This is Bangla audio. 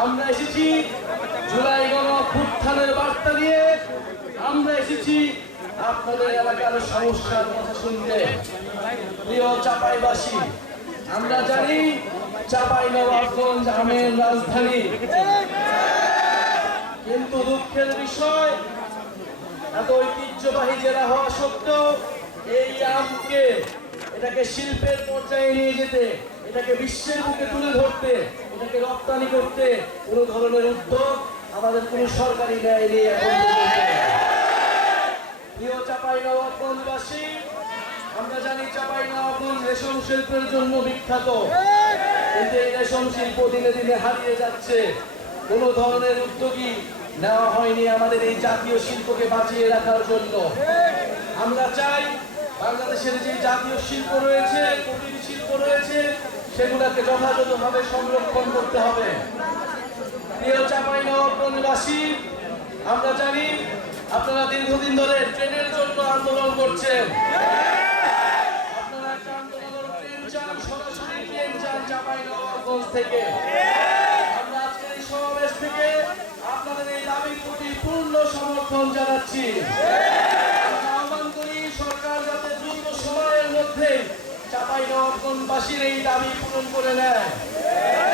আমরা এসেছি জুলাই গণ অভ্যুত্থানের বার্তা নিয়ে আমরা এসেছি আপনাদের এলাকার সমস্যার কথা শুনতে। প্রিয় চাপাইবাসী, আমরা জানি চাপাই নবাবগঞ্জ আমের রাজধানী। কিন্তু দুঃখের বিষয়, এত ঐতিহ্যবাহী জেলা হওয়া সত্ত্বেও এই আমকে এটাকে শিল্পের পর্যায়ে নিয়ে যেতে, এটাকে বিশ্বের বুকে তুলে ধরতে, এটাকে রপ্তানি করতে কোনো ধরনের উদ্যোগ আমাদের কোনো সরকারি ন্যায় নবাবগঞ্জবাসী আমরা জানি রেশম শিল্পের জন্য বিখ্যাত। রেশম শিল্প দিনে দিনে হারিয়ে যাচ্ছে। কোনো ধরনের নেওয়া হয়নি আমাদের এই জাতীয় শিল্পকে বাঁচিয়ে জন্য। আমরা চাই বাংলাদেশের যে জাতীয় শিল্প রয়েছে, কুটির শিল্প রয়েছে, সেগুলোকে যথাযথভাবে সংরক্ষণ করতে হবে। প্রিয় চাপাই আমরা জানি আপনারা দীর্ঘদিন ধরে ট্রেনের জন্য আন্দোলন করছেন। আপনারা একটা সরাসরি চান থেকে। আমরা এই সমাবেশ থেকে আপনাদের এই প্রতি পূর্ণ সমর্থন জানাচ্ছি। মধ্যে চাপাই নবাবগঞ্জবাসীর এই দাবি পূরণ করে নেয়।